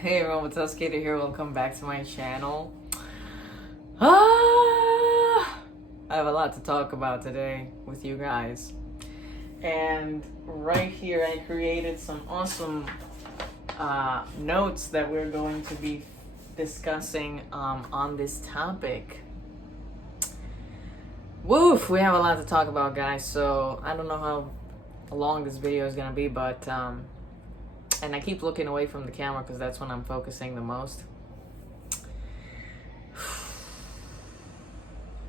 Hey everyone, BatelSkater here. Welcome back to my channel. I have a lot to talk about today with you guys. And right here I created some awesome notes that we're going to be discussing on this topic. Woof, we have a lot to talk about, guys. So I don't know how long this video is gonna be, but and I keep looking away from the camera because that's when I'm focusing the most.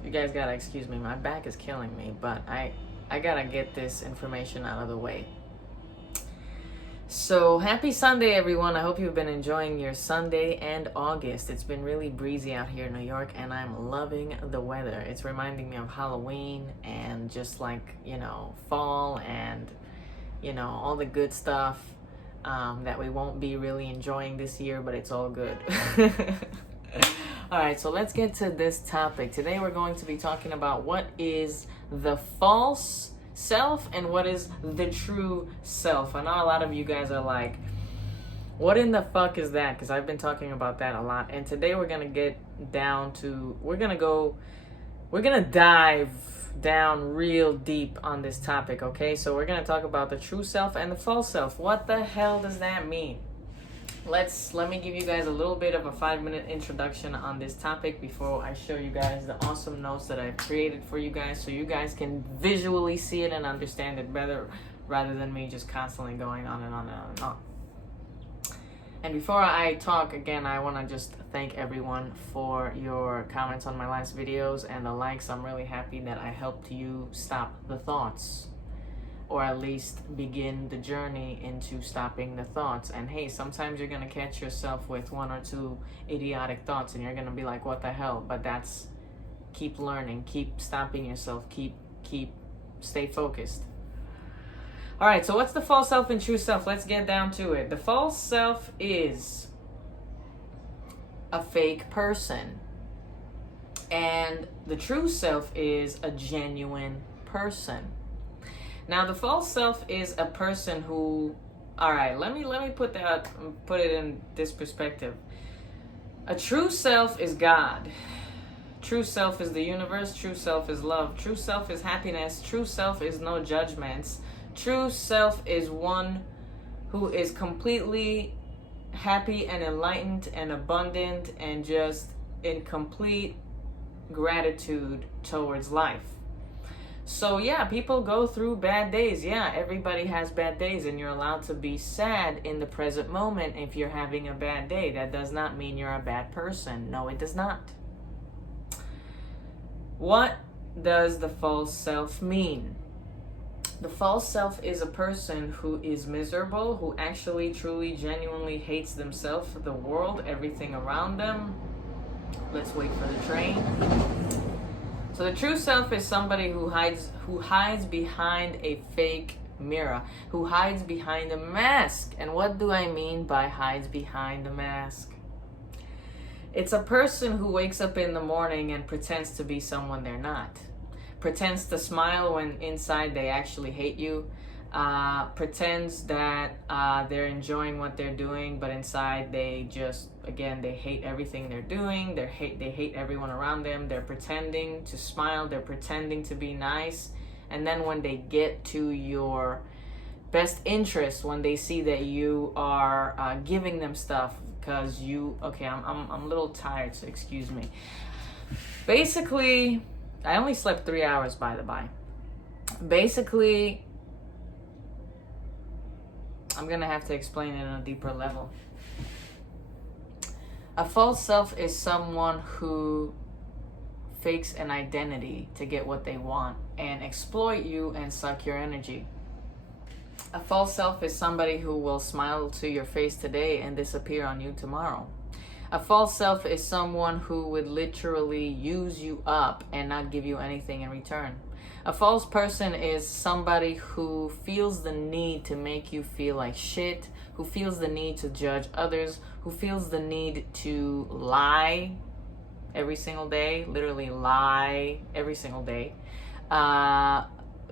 You guys gotta excuse me, my back is killing me, but I gotta get this information out of the way. So happy Sunday, everyone. I hope you've been enjoying your Sunday and August. It's been really breezy out here in New York and I'm loving the weather. It's reminding me of Halloween and just like, fall and, all the good stuff that we won't be really enjoying this year, but it's all good. All right, so let's get to this topic. Today we're going to be talking about what is the false self and what is the true self. I know a lot of you guys are like, what in the fuck is that? Because I've been talking about that a lot. And today we're going to get down to, we're going to dive down real deep on this topic, okay? So we're going to talk about the true self and the false self. What the hell does that mean? Let me give you guys a little bit of a 5-minute introduction on this topic before I show you guys the awesome notes that I've created for you guys so you guys can visually see it and understand it better rather than me just constantly going on and on and on and on. And before I talk again, I want to just thank everyone for your comments on my last videos and the likes. I'm really happy that I helped you stop the thoughts, or at least begin the journey into stopping the thoughts. And hey, sometimes you're going to catch yourself with 1 or 2 idiotic thoughts and you're going to be like, what the hell? But that's, keep learning, keep stopping yourself, stay focused. All right, so what's the false self and true self? Let's get down to it. The false self is a fake person. And the true self is a genuine person. Now, the false self is a person who, all right, let me put it in this perspective. A true self is God. True self is the universe. True self is love. True self is happiness. True self is no judgments. True self is one who is completely happy and enlightened and abundant and just in complete gratitude towards life. So yeah, people go through bad days. Yeah, everybody has bad days and you're allowed to be sad in the present moment if you're having a bad day. That does not mean you're a bad person. No, it does not. What does the false self mean? The false self is a person who is miserable, who actually, truly, genuinely hates themselves, the world, everything around them. Let's wait for the train. So the true self is somebody who hides behind a fake mirror, who hides behind a mask. And what do I mean by hides behind a mask? It's a person who wakes up in the morning and pretends to be someone they're not. Pretends to smile when inside they actually hate you. Pretends that they're enjoying what they're doing, but inside they just, again, they hate everything they're doing. They hate everyone around them. They're pretending to smile. They're pretending to be nice. And then when they get to your best interest, when they see that you are giving them stuff because I'm a little tired, so excuse me. Basically, I only slept 3 hours, by the by. Basically, I'm gonna have to explain it on a deeper level. A false self is someone who fakes an identity to get what they want and exploit you and suck your energy. A false self is somebody who will smile to your face today and disappear on you tomorrow. A false self is someone who would literally use you up and not give you anything in return. A false person is somebody who feels the need to make you feel like shit, who feels the need to judge others, who feels the need to lie every single day, literally lie every single day.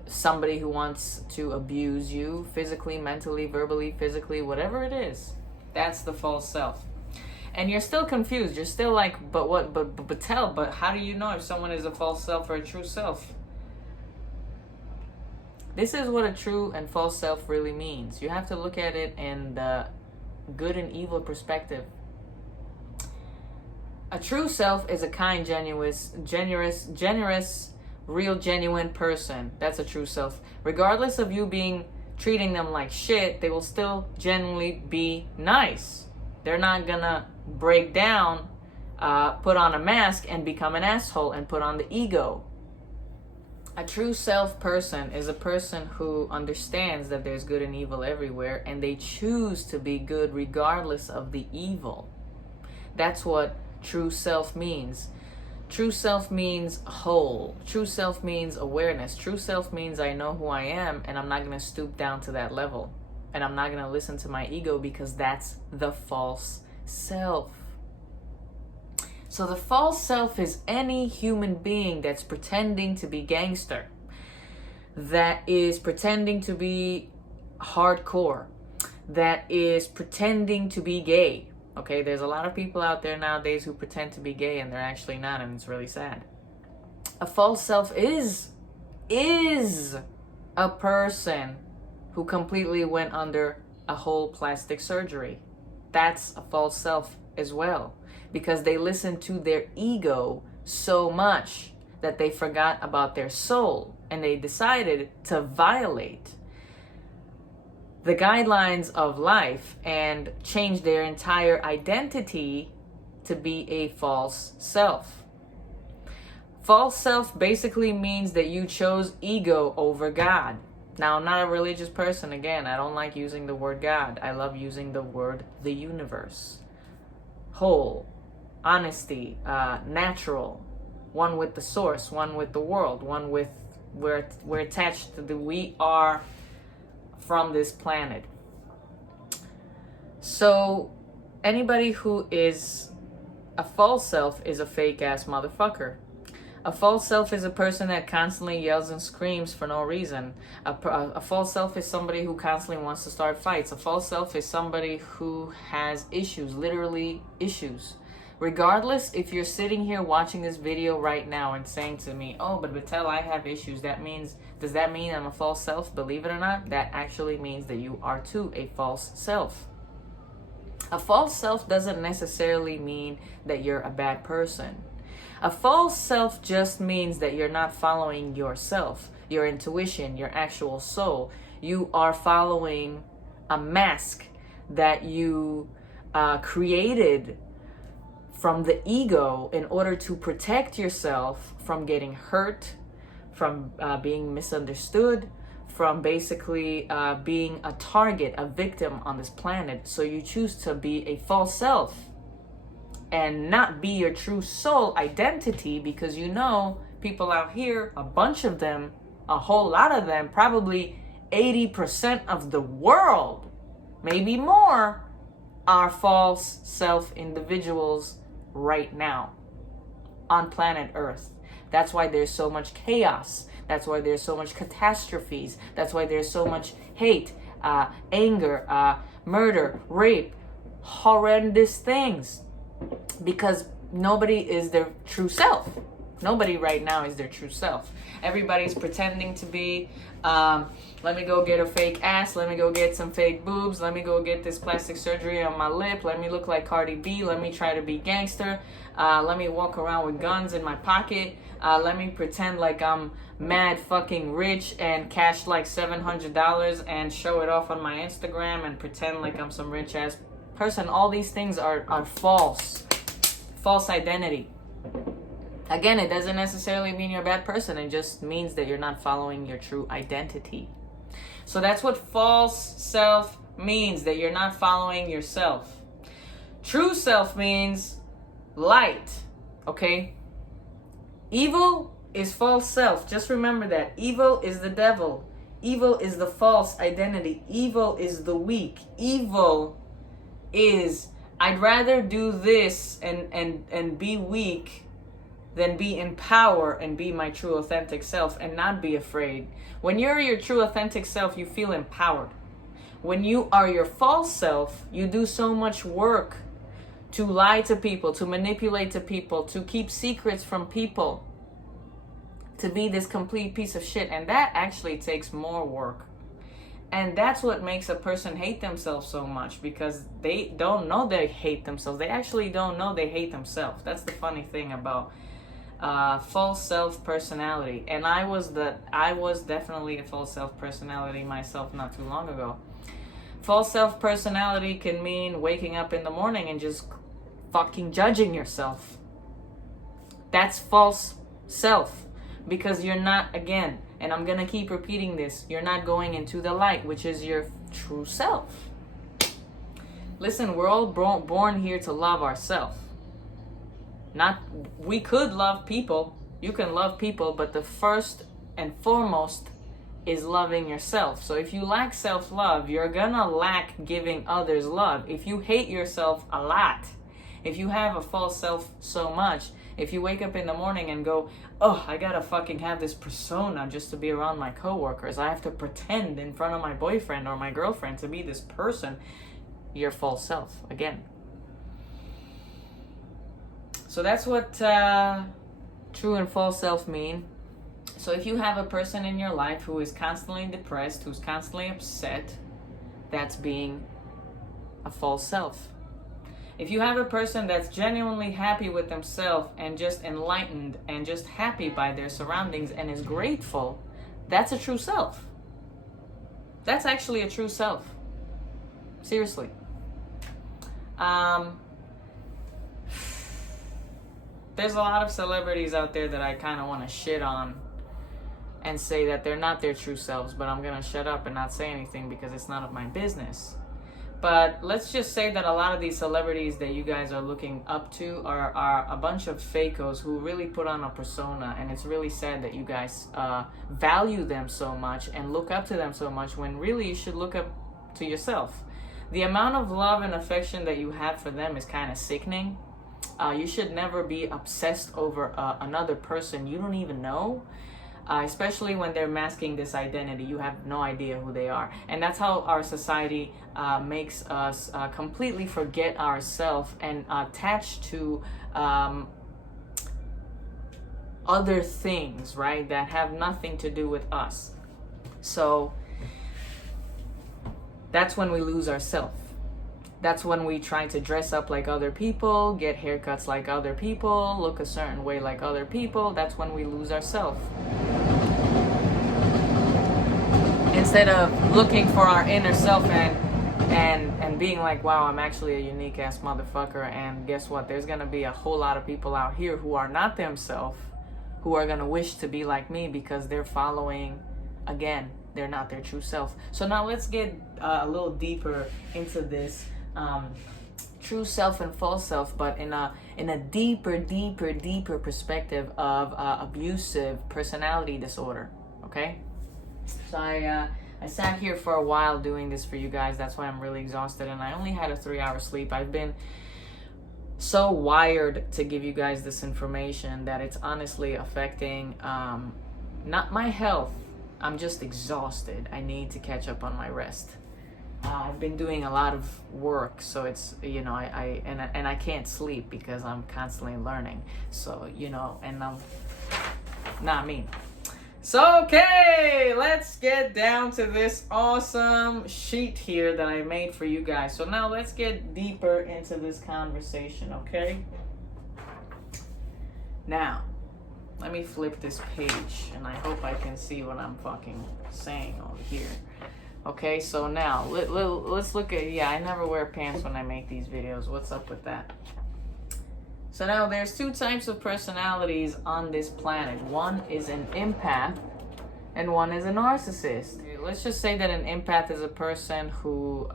Somebody who wants to abuse you physically, mentally, verbally, physically, whatever it is. That's the false self. And you're still confused. You're still like, but what? But tell. But how do you know if someone is a false self or a true self? This is what a true and false self really means. You have to look at it in the good and evil perspective. A true self is a kind, generous, real, genuine person. That's a true self. Regardless of you treating them like shit, they will still genuinely be nice. They're not gonna break down, put on a mask and become an asshole and put on the ego. A true self person is a person who understands that there's good and evil everywhere, and they choose to be good regardless of the evil. That's what true self means. True self means whole. True self means awareness. True self means I know who I am, and I'm not going to stoop down to that level. And I'm not going to listen to my ego, because that's the false self. So the false self is any human being that's pretending to be gangster, that is pretending to be hardcore, that is pretending to be gay. Okay, there's a lot of people out there nowadays who pretend to be gay and they're actually not, and it's really sad. A false self is a person who completely went under a whole plastic surgery. That's a false self as well, because they listened to their ego so much that they forgot about their soul, and they decided to violate the guidelines of life and change their entire identity to be a false self. False self basically means that you chose ego over God. Now, I'm not a religious person. Again, I don't like using the word God. I love using the word the universe. Whole, honesty, natural, one with the source, one with the world, one with, we're attached to we are from this planet. So anybody who is a false self is a fake ass motherfucker. A false self is a person that constantly yells and screams for no reason. A false self is somebody who constantly wants to start fights. A false self is somebody who has issues, literally issues. Regardless, if you're sitting here watching this video right now and saying to me, oh, but Batel, I have issues, does that mean I'm a false self? Believe it or not, that actually means that you are too a false self. A false self doesn't necessarily mean that you're a bad person. A false self just means that you're not following yourself, your intuition, your actual soul. You are following a mask that you created from the ego in order to protect yourself from getting hurt, from being misunderstood, from basically being a target, a victim on this planet. So you choose to be a false self and not be your true soul identity, because you know people out here, a bunch of them, a whole lot of them, probably 80% of the world, maybe more, are false self individuals right now on planet Earth. That's why there's so much chaos. That's why there's so much catastrophes. That's why there's so much hate, anger, murder, rape, horrendous things. Because nobody is their true self. Nobody right now is their true self. Everybody's pretending to be, let me go get a fake ass, let me go get some fake boobs, let me go get this plastic surgery on my lip, let me look like Cardi B, let me try to be gangster, let me walk around with guns in my pocket, let me pretend like I'm mad fucking rich and cash like $700 and show it off on my Instagram and pretend like I'm some rich ass person. All these things are false. False identity. Again, it doesn't necessarily mean you're a bad person. It just means that you're not following your true identity. So that's what false self means, that you're not following yourself. True self means light, okay? Evil is false self. Just remember that. Evil is the devil. Evil is the false identity. Evil is the weak. Evil is, I'd rather do this and be weak than be in power and be my true authentic self and not be afraid. When you're your true authentic self, you feel empowered. When you are your false self, you do so much work to lie to people, to manipulate to people, to keep secrets from people, to be this complete piece of shit. And that actually takes more work. And that's what makes a person hate themselves so much, because they don't know they hate themselves. They actually don't know they hate themselves. That's the funny thing about false self personality. And I was definitely a false self personality myself not too long ago. False self personality can mean waking up in the morning and just fucking judging yourself. That's false self, because you're not, again, and I'm gonna keep repeating this, you're not going into the light, which is your true self. Listen, we're all born here to love ourselves. We could love people, you can love people, but the first and foremost is loving yourself. So if you lack self-love, you're gonna lack giving others love. If you hate yourself a lot, if you have a false self so much, if you wake up in the morning and go, oh, I gotta fucking have this persona just to be around my coworkers, I have to pretend in front of my boyfriend or my girlfriend to be this person, your false self, again. So that's what true and false self mean. So if you have a person in your life who is constantly depressed, who's constantly upset, that's being a false self. If you have a person that's genuinely happy with themselves and just enlightened and just happy by their surroundings and is grateful, that's a true self. That's actually a true self. Seriously. There's a lot of celebrities out there that I kind of want to shit on and say that they're not their true selves, but I'm going to shut up and not say anything because it's none of my business. But let's just say that a lot of these celebrities that you guys are looking up to are a bunch of fakos who really put on a persona, and it's really sad that you guys value them so much and look up to them so much when really you should look up to yourself. The amount of love and affection that you have for them is kind of sickening. You should never be obsessed over another person you don't even know. Especially when they're masking this identity. You have no idea who they are. And that's how our society makes us completely forget ourselves and attach to other things, right, that have nothing to do with us. So that's when we lose ourselves. That's when we try to dress up like other people, get haircuts like other people, look a certain way like other people. That's when we lose ourselves. Instead of looking for our inner self and being like, wow, I'm actually a unique ass motherfucker, and guess what? There's gonna be a whole lot of people out here who are not themselves, who are gonna wish to be like me because they're following, again, they're not their true self. So now let's get a little deeper into this true self and false self, but in a deeper perspective of abusive personality disorder. Okay, so I sat here for a while doing this for you guys. That's why I'm really exhausted, and I only had a 3-hour sleep. I've been so wired to give you guys this information that it's honestly affecting not my health. I'm just exhausted. I need to catch up on my rest. I've been doing a lot of work, so it's, you know, I can't sleep because I'm constantly learning. So, you know, and I'm not me. So, okay, let's get down to this awesome sheet here that I made for you guys. So now let's get deeper into this conversation, okay? Now, let me flip this page, and I hope I can see what I'm fucking saying over here. Okay, so now, let's look at, yeah, I never wear pants when I make these videos. What's up with that? So now, there's 2 types of personalities on this planet. One is an empath, and one is a narcissist. Let's just say that an empath is a person who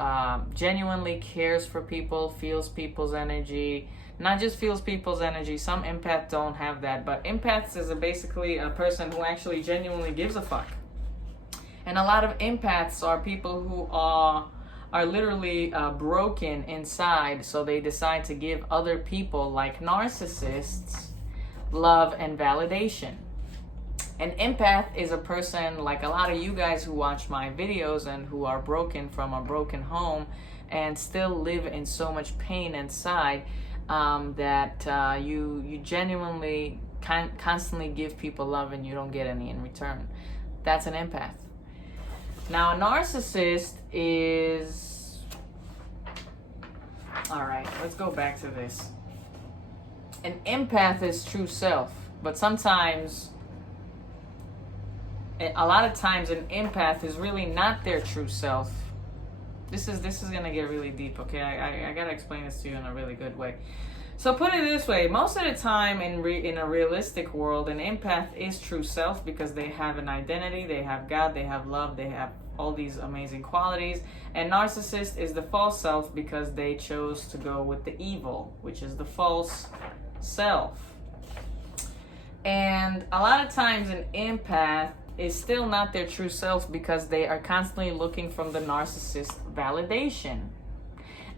genuinely cares for people, feels people's energy. Not just feels people's energy. Some empaths don't have that, but empaths is basically a person who actually genuinely gives a fuck. And a lot of empaths are people who are literally broken inside, so they decide to give other people, like narcissists, love and validation. An empath is a person like a lot of you guys who watch my videos and who are broken from a broken home and still live in so much pain inside, that you genuinely constantly give people love and you don't get any in return. That's an empath. Now, a narcissist is... All right, let's go back to this. An empath is true self, but sometimes, a lot of times, an empath is really not their true self. This is gonna get really deep, okay? I gotta explain this to you in a really good way. So put it this way, most of the time in a realistic world, an empath is true self because they have an identity, they have God, they have love, they have all these amazing qualities. And narcissist is the false self because they chose to go with the evil, which is the false self. And a lot of times an empath is still not their true self because they are constantly looking from the narcissist validation.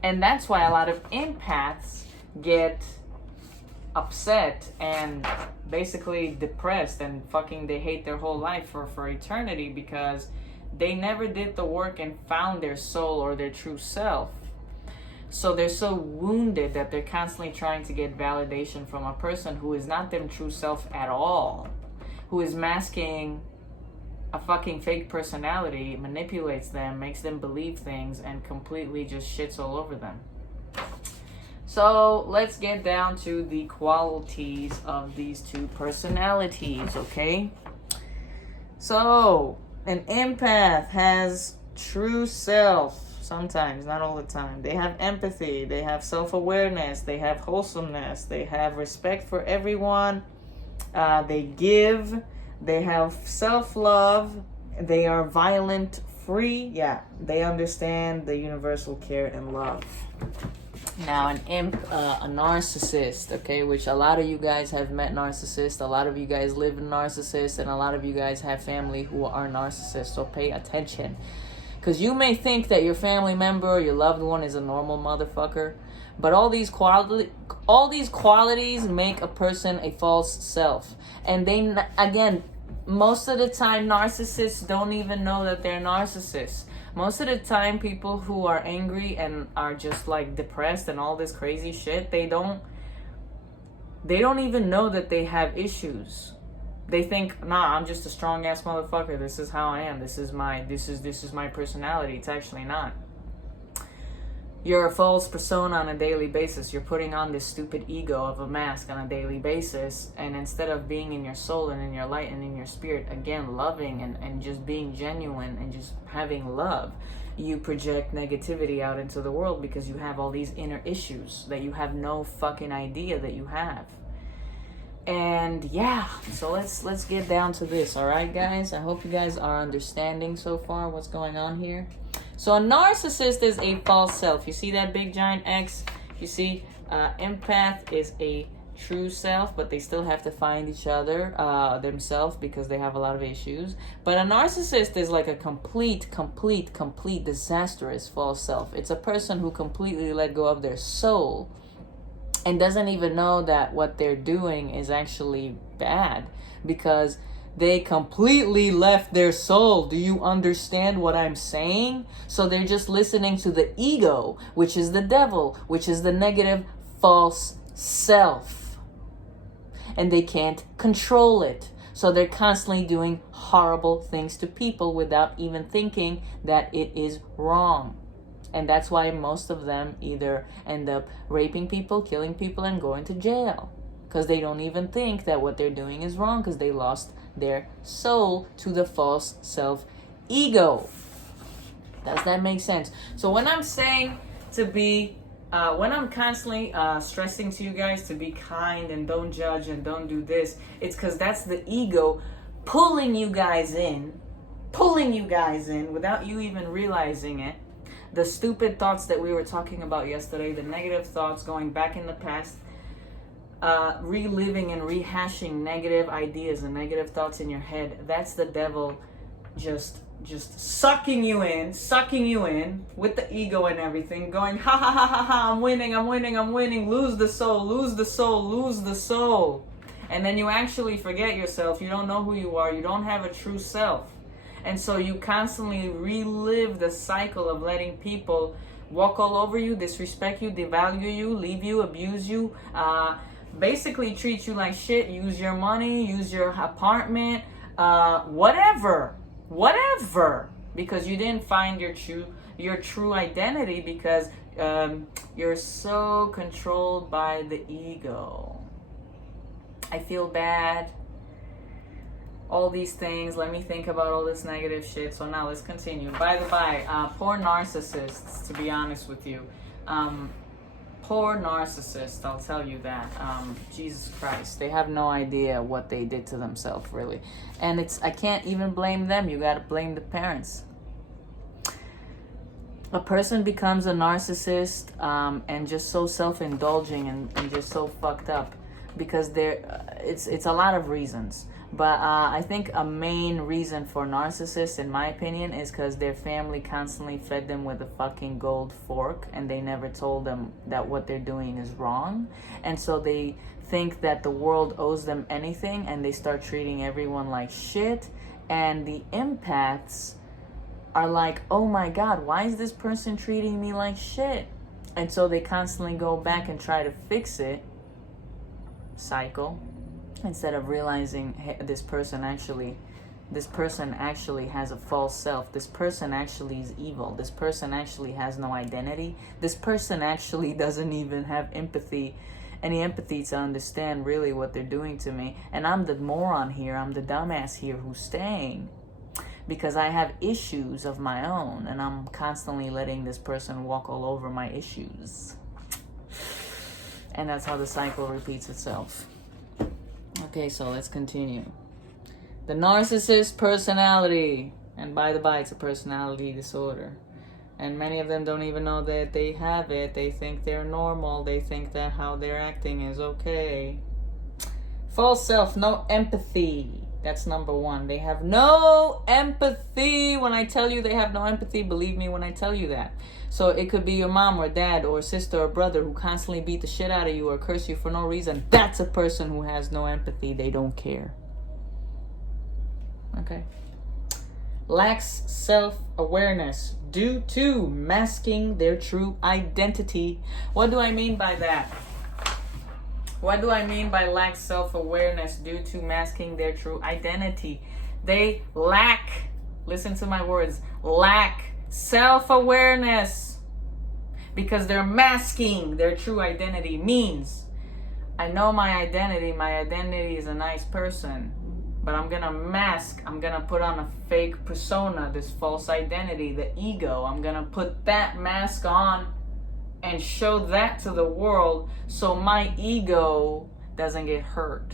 And that's why a lot of empaths get upset and basically depressed and they hate their whole life for eternity because they never did the work and found their soul or their true self. So they're so wounded that they're constantly trying to get validation from a person who is not their true self at all, who is masking a fucking fake personality, manipulates them, makes them believe things, and completely just shits all over them. So let's get down to the qualities of these two personalities, okay? So an empath has true self. Sometimes, not all the time. They have empathy, they have self-awareness, they have wholesomeness, they have respect for everyone, they give, they have self-love, they are violent free. Yeah, they understand the universal care and love. Now, a narcissist, okay, which a lot of you guys have met narcissists, a lot of you guys live in narcissists, and a lot of you guys have family who are narcissists, so pay attention. Because you may think that your family member or your loved one is a normal motherfucker, but all these qualities make a person a false self. And they, again, most of the time, narcissists don't even know that they're narcissists. Most of the time, people who are angry and are just like depressed and all this crazy shit, they don't even know that they have issues. They think, nah, I'm just a strong ass motherfucker. This is how I am. This is my personality. It's actually not. You're a false persona on a daily basis. You're putting on this stupid ego of a mask on a daily basis. And instead of being in your soul and in your light and in your spirit, again, loving and just being genuine and just having love, you project negativity out into the world because you have all these inner issues that you have no fucking idea that you have. And yeah, so let's get down to this, all right, guys? I hope you guys are understanding so far what's going on here. So a narcissist is a false self. You see that big giant X? You see, empath is a true self, but they still have to find each other themselves because they have a lot of issues. But a narcissist is like a complete disastrous false self. It's a person who completely let go of their soul and doesn't even know that what they're doing is actually bad because they completely left their soul. Do you understand what I'm saying? So they're just listening to the ego, which is the devil, which is the negative false self. And they can't control it. So they're constantly doing horrible things to people without even thinking that it is wrong. And that's why most of them either end up raping people, killing people, and going to jail. Because they don't even think that what they're doing is wrong because they lost their soul to the false self-ego. Does that make sense? So when I'm saying to be, when I'm constantly stressing to you guys to be kind and don't judge and don't do this, it's because that's the ego pulling you guys in without you even realizing it. The stupid thoughts that we were talking about yesterday, the negative thoughts going back in the past, reliving and rehashing negative ideas and negative thoughts in your head, that's the devil just sucking you in with the ego and everything, going, ha ha ha ha ha, I'm winning, lose the soul. And then you actually forget yourself. You don't know who you are. You don't have a true self. And so you constantly relive the cycle of letting people walk all over you, disrespect you, devalue you, leave you, abuse you, basically treat you like shit, use your money, use your apartment, whatever, because you didn't find your true identity, because you're so controlled by the ego. I feel bad. All these things. Let me think about all this negative shit. So now let's continue. By the by, poor narcissists, to be honest with you. Poor narcissists, I'll tell you that. Jesus Christ. They have no idea what they did to themselves, really. And I can't even blame them. You gotta blame the parents. A person becomes a narcissist and just so self-indulging and just so fucked up because it's a lot of reasons. But I think a main reason for narcissists, in my opinion, is because their family constantly fed them with a fucking gold fork and they never told them that what they're doing is wrong. And so they think that the world owes them anything and they start treating everyone like shit. And the empaths are like, oh my God, why is this person treating me like shit? And so they constantly go back and try to fix it. Cycle. Instead of realizing, hey, this person actually has a false self. This person actually is evil. This person actually has no identity. This person actually doesn't even have any empathy to understand really what they're doing to me. And I'm the moron here. I'm the dumbass here who's staying because I have issues of my own and I'm constantly letting this person walk all over my issues. And that's how the cycle repeats itself. Okay, so let's continue. The narcissist personality. And by the by, it's a personality disorder. And many of them don't even know that they have it. They think they're normal. They think that how they're acting is okay. False self, no empathy. That's number one. They have no empathy. When I tell you they have no empathy, believe me when I tell you that. So it could be your mom or dad or sister or brother who constantly beat the shit out of you or curse you for no reason. That's a person who has no empathy. They don't care. Okay. Lacks self-awareness due to masking their true identity. What do I mean by that? What do I mean by lack self-awareness due to masking their true identity? They lack, listen to my words, lack self-awareness because they're masking their true identity. Means, I know my identity is a nice person, but I'm gonna mask, I'm gonna put on a fake persona, this false identity, the ego. I'm gonna put that mask on and show that to the world so my ego doesn't get hurt.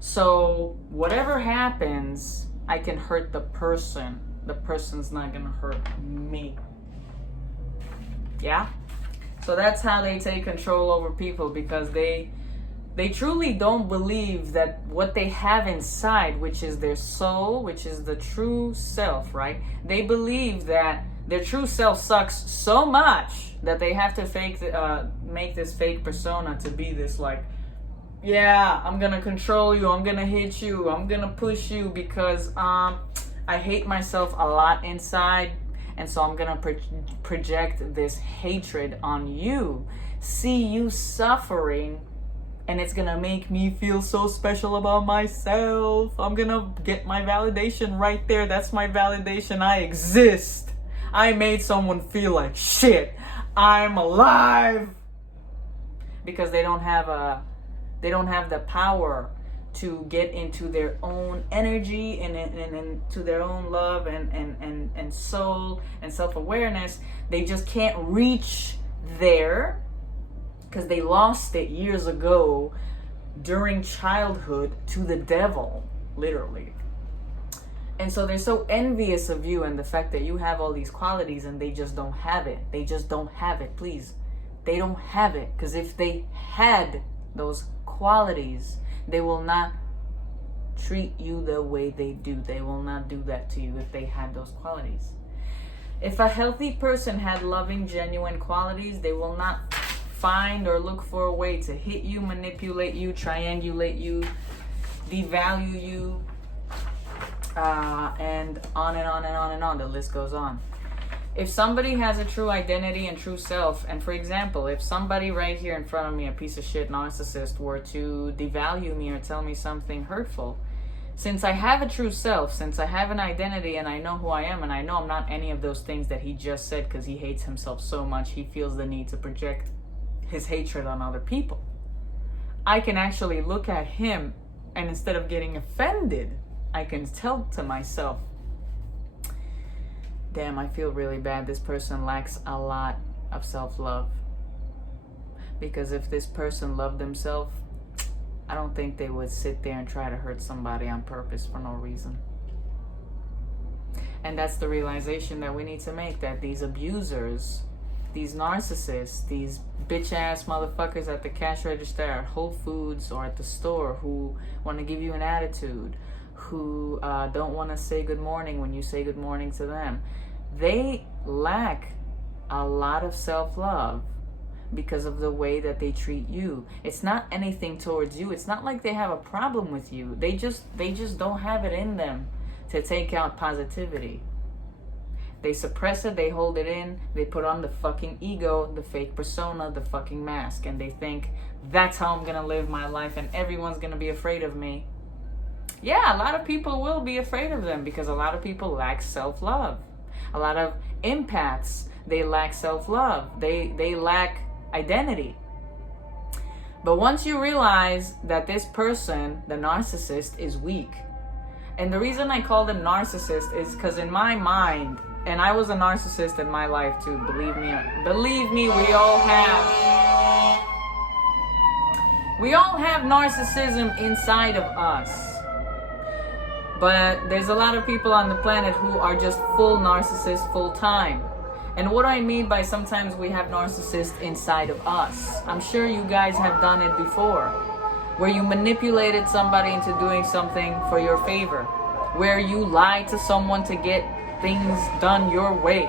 So whatever happens, I can hurt the person. The person's not gonna hurt me. Yeah? So that's how they take control over people, because they truly don't believe that what they have inside, which is their soul, which is the true self, right? They believe that their true self sucks so much that they have to make this fake persona to be this like, yeah, I'm gonna control you, I'm gonna hit you, I'm gonna push you because I hate myself a lot inside, and so I'm gonna project this hatred on you, see you suffering, and it's gonna make me feel so special about myself. I'm gonna get my validation right there. That's my validation. I exist. I made someone feel like shit. I'm alive. Because they don't have the power to get into their own energy and to their own love and soul and self-awareness. They just can't reach there because they lost it years ago during childhood to the devil, literally. And so they're so envious of you and the fact that you have all these qualities and they just don't have it. They just don't have it, please. They don't have it, because if they had those qualities, they will not treat you the way they do. They will not do that to you if they had those qualities. If a healthy person had loving, genuine qualities, they will not find or look for a way to hit you, manipulate you, triangulate you, devalue you, and on and on and on and on. The list goes on. If somebody has a true identity and true self, and for example, if somebody right here in front of me, a piece of shit narcissist, were to devalue me or tell me something hurtful, since I have a true self, since I have an identity and I know who I am, and I know I'm not any of those things that he just said, because he hates himself so much, he feels the need to project his hatred on other people. I can actually look at him, and instead of getting offended, I can tell to myself, damn, I feel really bad. This person lacks a lot of self-love. Because if this person loved themselves, I don't think they would sit there and try to hurt somebody on purpose for no reason. And that's the realization that we need to make, that these abusers, these narcissists, these bitch-ass motherfuckers at the cash register at Whole Foods or at the store who want to give you an attitude, who don't want to say good morning when you say good morning to them, they lack a lot of self-love because of the way that they treat you. It's not anything towards you. It's not like they have a problem with you. They just don't have it in them to take out positivity. They suppress it, they hold it in, they put on the fucking ego, the fake persona, the fucking mask, and they think, that's how I'm gonna live my life and everyone's gonna be afraid of me. Yeah, a lot of people will be afraid of them because a lot of people lack self-love. A lot of empaths, they lack self-love. They lack identity. But once you realize that this person, the narcissist, is weak, and the reason I call them narcissist is because in my mind, and I was a narcissist in my life too, believe me, we all have narcissism inside of us. But there's a lot of people on the planet who are just full narcissists full time. And what I mean by sometimes we have narcissists inside of us, I'm sure you guys have done it before, where you manipulated somebody into doing something for your favor, where you lied to someone to get things done your way,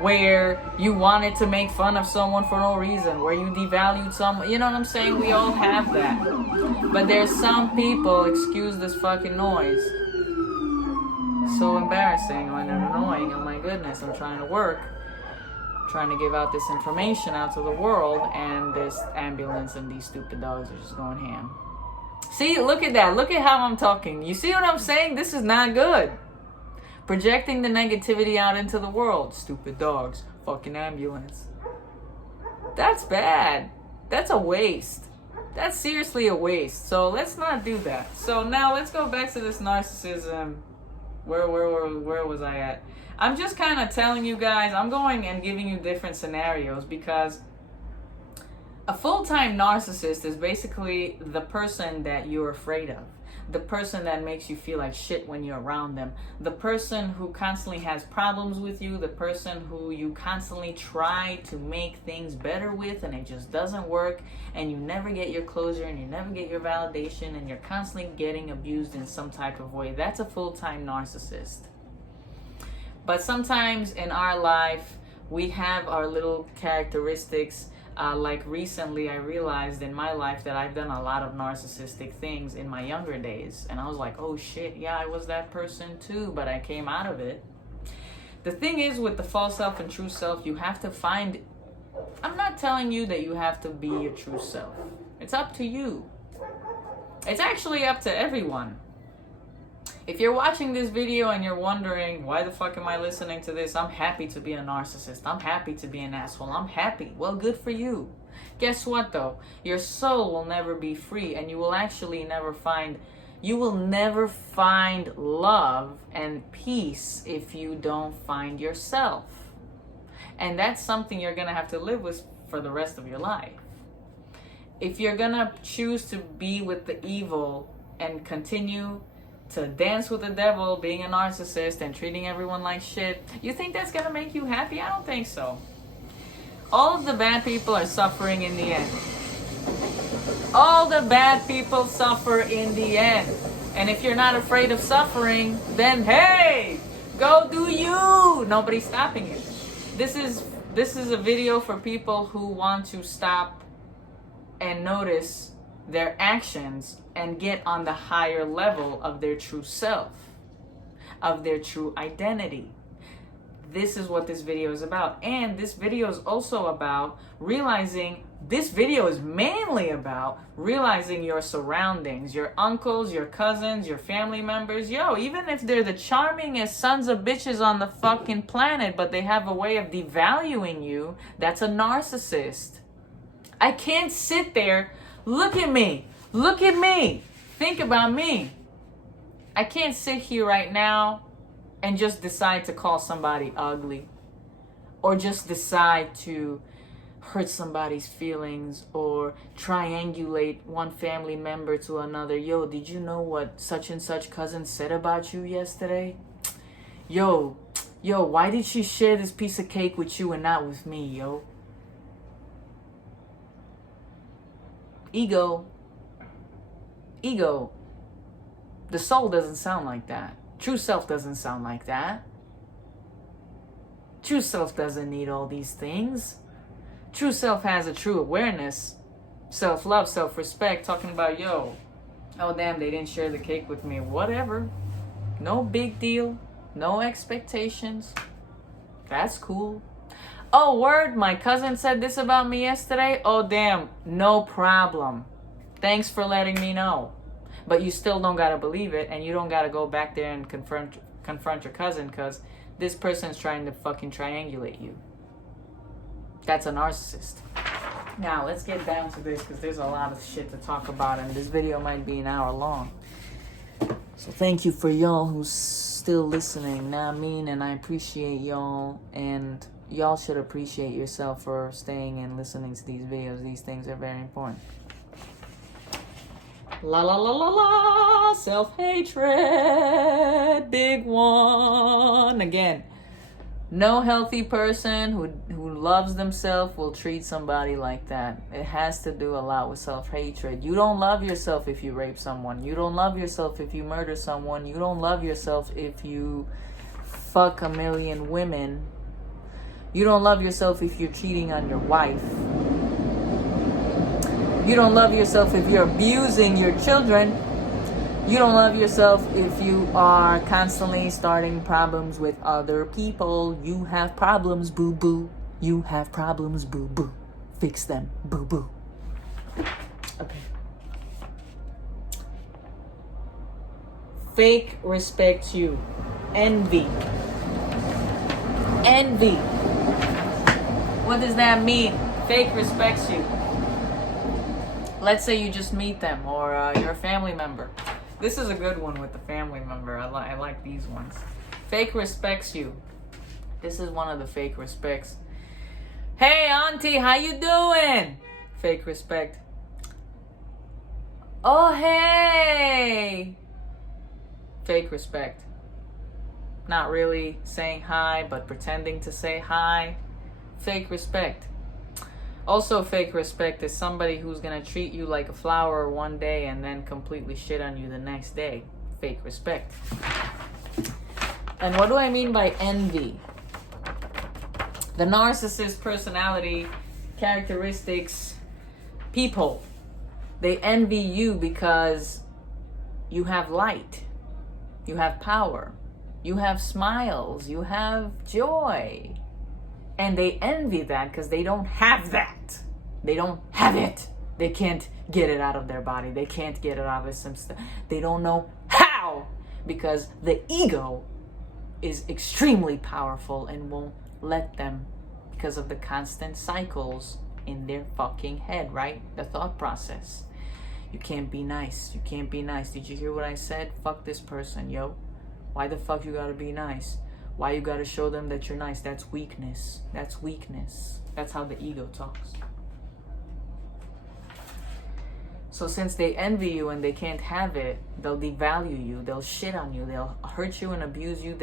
where you wanted to make fun of someone for no reason, where you devalued someone. You know what I'm saying? We all have that. But there's some people, excuse this fucking noise, so embarrassing and annoying. Oh my goodness, I'm trying to work, trying to give out this information out to the world, and this ambulance and these stupid dogs are just going ham. See, look at that. Look at how I'm talking. You see what I'm saying? This is not good. Projecting the negativity out into the world. Stupid dogs. Fucking ambulance. That's bad. That's a waste. That's seriously a waste. So let's not do that. So now let's go back to this narcissism. Where was I at? I'm just kind of telling you guys, I'm going and giving you different scenarios, because a full-time narcissist is basically the person that you're afraid of. The person that makes you feel like shit when you're around them. The person who constantly has problems with you. The person who you constantly try to make things better with and it just doesn't work. And you never get your closure and you never get your validation and you're constantly getting abused in some type of way. That's a full-time narcissist. But sometimes in our life, we have our little characteristics. Like recently, I realized in my life that I've done a lot of narcissistic things in my younger days. And I was like, oh shit, yeah, I was that person too, but I came out of it. The thing is, with the false self and true self, you have to find... I'm not telling you that you have to be your true self. It's up to you. It's actually up to everyone. If you're watching this video and you're wondering, why the fuck am I listening to this? I'm happy to be a narcissist. I'm happy to be an asshole. I'm happy. Well, good for you. Guess what though? Your soul will never be free, and you will actually never find love and peace if you don't find yourself. And that's something you're gonna have to live with for the rest of your life. If you're gonna choose to be with the evil and continue to dance with the devil, being a narcissist and treating everyone like shit, you think that's gonna make you happy? I don't think so. All of the bad people are suffering in the end. All the bad people suffer in the end. And if you're not afraid of suffering, then hey, go do you. Nobody's stopping you. This is This is a video for people who want to stop and notice their actions and get on the higher level of their true self, of their true identity. This is what this video is about. And this video is also about realizing, this video is mainly about realizing your surroundings, your uncles, your cousins, your family members. Yo, even if they're the charmingest sons of bitches on the fucking planet, but they have a way of devaluing you, that's a narcissist. I can't sit there, look at me, think about me. I can't sit here right now and just decide to call somebody ugly, or just decide to hurt somebody's feelings, or triangulate one family member to another. Yo, did you know what such and such cousin said about you yesterday? Yo, why did she share this piece of cake with you and not with me, yo? Ego. The soul doesn't sound like that. True self doesn't sound like that. True self doesn't need all these things. True self has a true awareness, self-love, self-respect, talking about, yo, oh damn, they didn't share the cake with me. Whatever. No big deal. No expectations. That's cool. Oh, word, my cousin said this about me yesterday. Oh, damn, no problem. Thanks for letting me know. But you still don't gotta believe it, and you don't gotta go back there and confront your cousin, because this person's trying to fucking triangulate you. That's a narcissist. Now, let's get down to this, because there's a lot of shit to talk about, and this video might be an hour long. So thank you for y'all who's still listening. Now, I mean, and I appreciate y'all, and y'all should appreciate yourself for staying and listening to these videos. These things are very important. La la la la la, self-hatred, big one. Again, no healthy person who loves themselves will treat somebody like that. It has to do a lot with self-hatred. You don't love yourself if you rape someone. You don't love yourself if you murder someone. You don't love yourself if you fuck a million women. You don't love yourself if you're cheating on your wife. You don't love yourself if you're abusing your children. You don't love yourself if you are constantly starting problems with other people. You have problems, boo-boo. You have problems, boo-boo. Fix them, boo-boo. Okay. Fake respects you. Envy. What does that mean? Fake respects you. Let's say you just meet them, or you're a family member. This is a good one with the family member. I like these ones. Fake respects you. This is one of the fake respects. Hey, auntie, how you doing? Fake respect. Oh, hey. Fake respect. Not really saying hi, but pretending to say hi. Fake respect. Also, fake respect is somebody who's gonna treat you like a flower one day and then completely shit on you the next day. Fake respect. And what do I mean by envy? The narcissist personality characteristics, people, they envy you because you have light, you have power, you have smiles, you have joy. And they envy that because they don't have that. They don't have it. They can't get it out of their body. They can't get it out of some stuff. They don't know how, because the ego is extremely powerful and won't let them, because of the constant cycles in their fucking head, right? The thought process. You can't be nice. You can't be nice. Did you hear what I said? Fuck this person, yo. Why the fuck you gotta be nice? Why you gotta show them that you're nice? That's weakness. That's weakness. That's how the ego talks. So since they envy you and they can't have it, they'll devalue you. They'll shit on you. They'll hurt you and abuse you.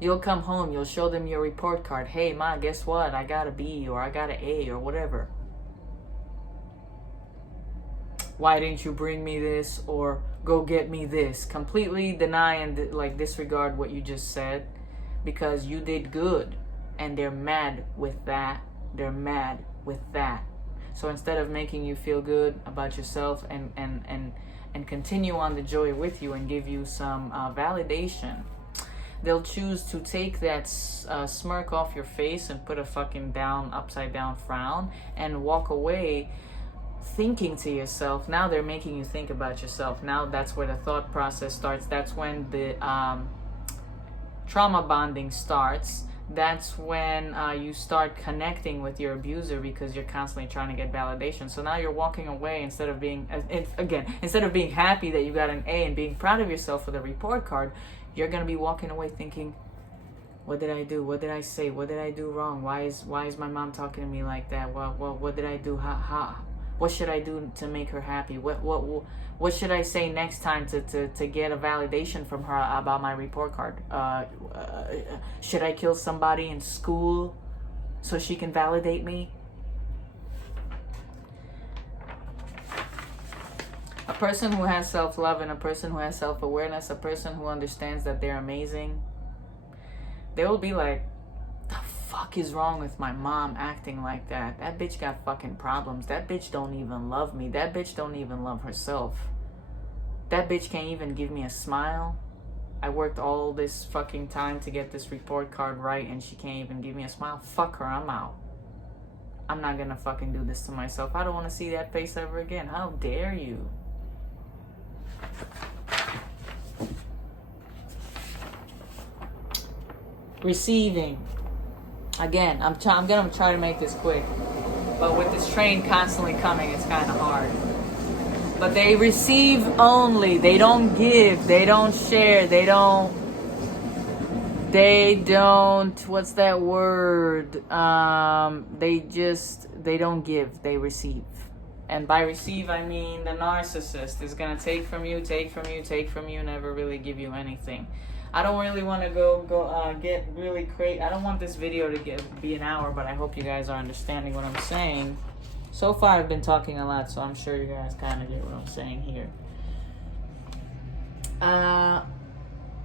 You'll come home. You'll show them your report card. Hey, Ma, guess what? I got a B, or I got an A, or whatever. Why didn't you bring me this? Or go get me this. Completely deny and disregard what you just said, because you did good and they're mad with that. They're mad with that. So instead of making you feel good about yourself and continue on the joy with you and give you some validation, they'll choose to take that smirk off your face and put a fucking upside down frown and walk away thinking to yourself. Now they're making you think about yourself. Now that's where the thought process starts. That's when the trauma bonding starts. That's when you start connecting with your abuser because you're constantly trying to get validation. So now you're walking away instead of being happy that you got an A and being proud of yourself with a report card. You're gonna be walking away thinking, what did I do? What did I say? What did I do wrong? Why is my mom talking to me like that? Well, what did I do? What should I do to make her happy? What should I say next time to get a validation from her about my report card? Should I kill somebody in school so she can validate me? A person who has self-love and a person who has self-awareness, a person who understands that they're amazing, they will be like, the fuck is wrong with my mom acting like that? That bitch got fucking problems. That bitch don't even love me. That bitch don't even love herself. That bitch can't even give me a smile. I worked all this fucking time to get this report card right and she can't even give me a smile. Fuck her, I'm out. I'm not gonna fucking do this to myself. I don't want to see that face ever again. How dare you? Receiving. Again, I'm gonna try to make this quick, but with this train constantly coming, it's kind of hard. But they receive only. They don't give. They don't share. They don't. What's that word? They don't give. They receive. And by receive, I mean the narcissist is gonna take from you, never really give you anything. I don't really want to get really crazy. I don't want this video to be an hour, but I hope you guys are understanding what I'm saying. So far, I've been talking a lot, so I'm sure you guys kind of get what I'm saying here.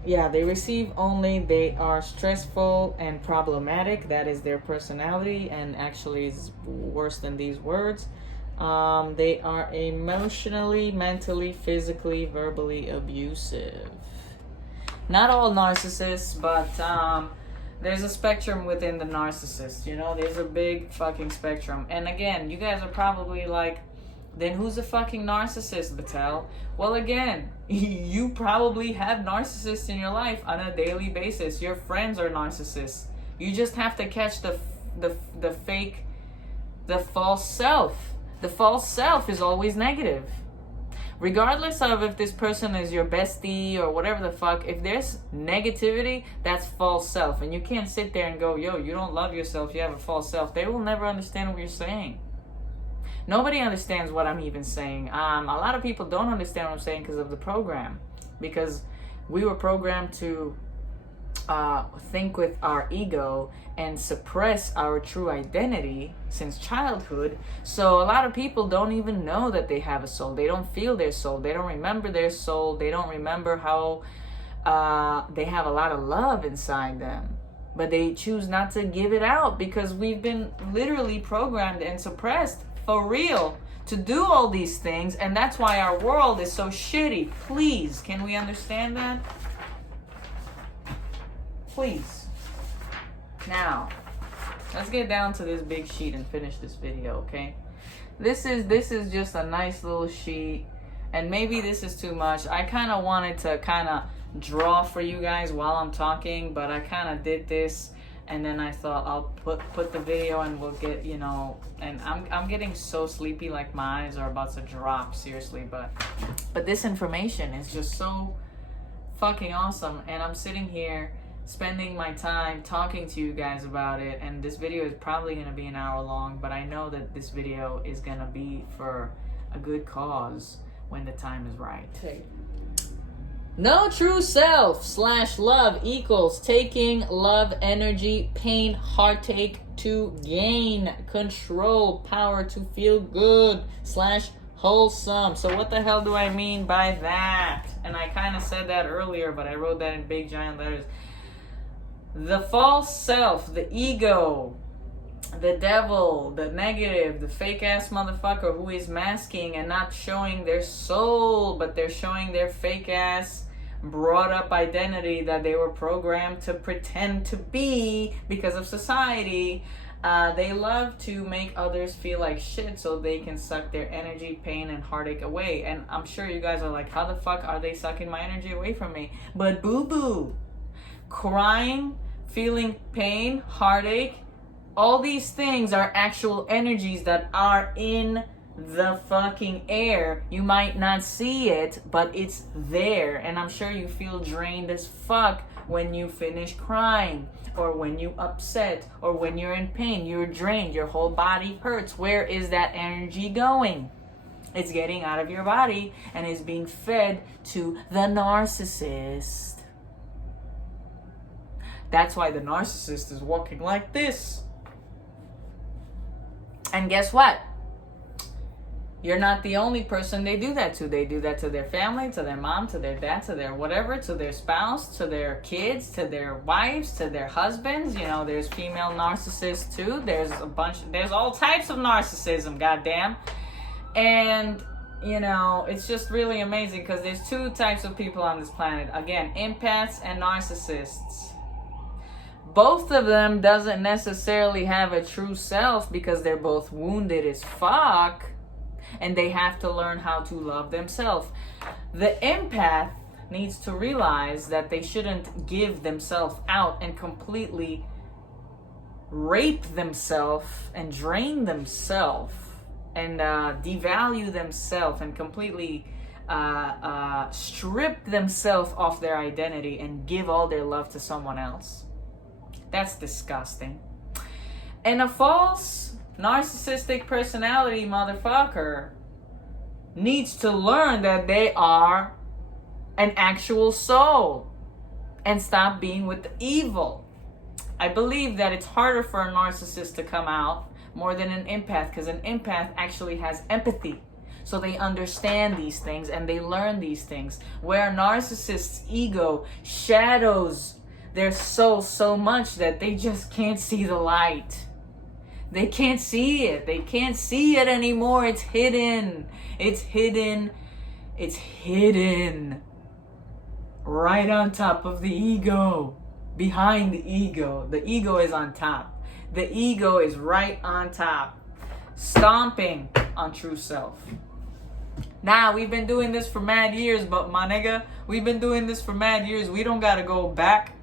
Yeah, they receive only. They are stressful and problematic. That is their personality, and actually is worse than these words. They are emotionally, mentally, physically, verbally abusive. Not all narcissists, but there's a spectrum within the narcissist, you know? There's a big fucking spectrum. And again, you guys are probably like, then who's a fucking narcissist, Batel? Well, again, you probably have narcissists in your life on a daily basis. Your friends are narcissists. You just have to catch the fake, the false self. The false self is always negative. Regardless of if this person is your bestie or whatever the fuck, if there's negativity, that's false self. And you can't sit there and go, yo, you don't love yourself, you have a false self. They will never understand what you're saying. Nobody understands what I'm even saying. A lot of people don't understand what I'm saying because of the program. Because we were programmed to think with our ego and suppress our true identity since childhood. So a lot of people don't even know that they have a soul. They don't feel their soul. They don't remember their soul. They don't remember how they have a lot of love inside them. But they choose not to give it out because we've been literally programmed and suppressed for real to do all these things. And that's why our world is so shitty. Please, can we understand that? Please. Now, let's get down to this big sheet and finish this video, okay? This is just a nice little sheet, and maybe this is too much. I kind of wanted to kind of draw for you guys while I'm talking, but I kind of did this, and then I thought I'll put the video and we'll get, you know, and I'm getting so sleepy, like my eyes are about to drop, seriously, but this information is just so fucking awesome, and I'm sitting here spending my time talking to you guys about it, and this video is probably going to be an hour long, but I know that this video is going to be for a good cause when the time is right. No true self / love equals taking love, energy, pain, heartache to gain control, power to feel good / wholesome. So what the hell do I mean by that? And I kind of said that earlier, but I wrote that in big giant letters. The false self, the ego, the devil, the negative, the fake ass motherfucker who is masking and not showing their soul, but they're showing their fake ass brought up identity that they were programmed to pretend to be because of society. They love to make others feel like shit so they can suck their energy, pain, and heartache away. And I'm sure you guys are like, how the fuck are they sucking my energy away from me? But boo-boo. Crying, feeling pain, heartache, all these things are actual energies that are in the fucking air. You might not see it, but it's there. And I'm sure you feel drained as fuck when you finish crying, or when you upset, or when you're in pain. You're drained. Your whole body hurts. Where is that energy going? It's getting out of your body and is being fed to the narcissist. That's why the narcissist is walking like this. And guess what? You're not the only person they do that to. They do that to their family, to their mom, to their dad, to their whatever, to their spouse, to their kids, to their wives, to their husbands. You know, there's female narcissists too. There's all types of narcissism, goddamn. And, you know, it's just really amazing because there's two types of people on this planet. Again, empaths and narcissists. Both of them doesn't necessarily have a true self because they're both wounded as fuck. And they have to learn how to love themselves. The empath needs to realize that they shouldn't give themselves out and completely rape themselves and drain themselves and devalue themselves and completely strip themselves of their identity and give all their love to someone else. That's disgusting. And a false narcissistic personality motherfucker needs to learn that they are an actual soul and stop being with the evil. I believe that it's harder for a narcissist to come out more than an empath, because an empath actually has empathy. So they understand these things and they learn these things. Where a narcissist's ego shadows their soul so much that they just can't see the light. They can't see it. They can't see it anymore. It's hidden. It's hidden. It's hidden. Right on top of the ego. Behind the ego. The ego is on top. The ego is right on top. Stomping on true self. Now, we've been doing this for mad years, but my nigga, we've been doing this for mad years. We don't gotta go back.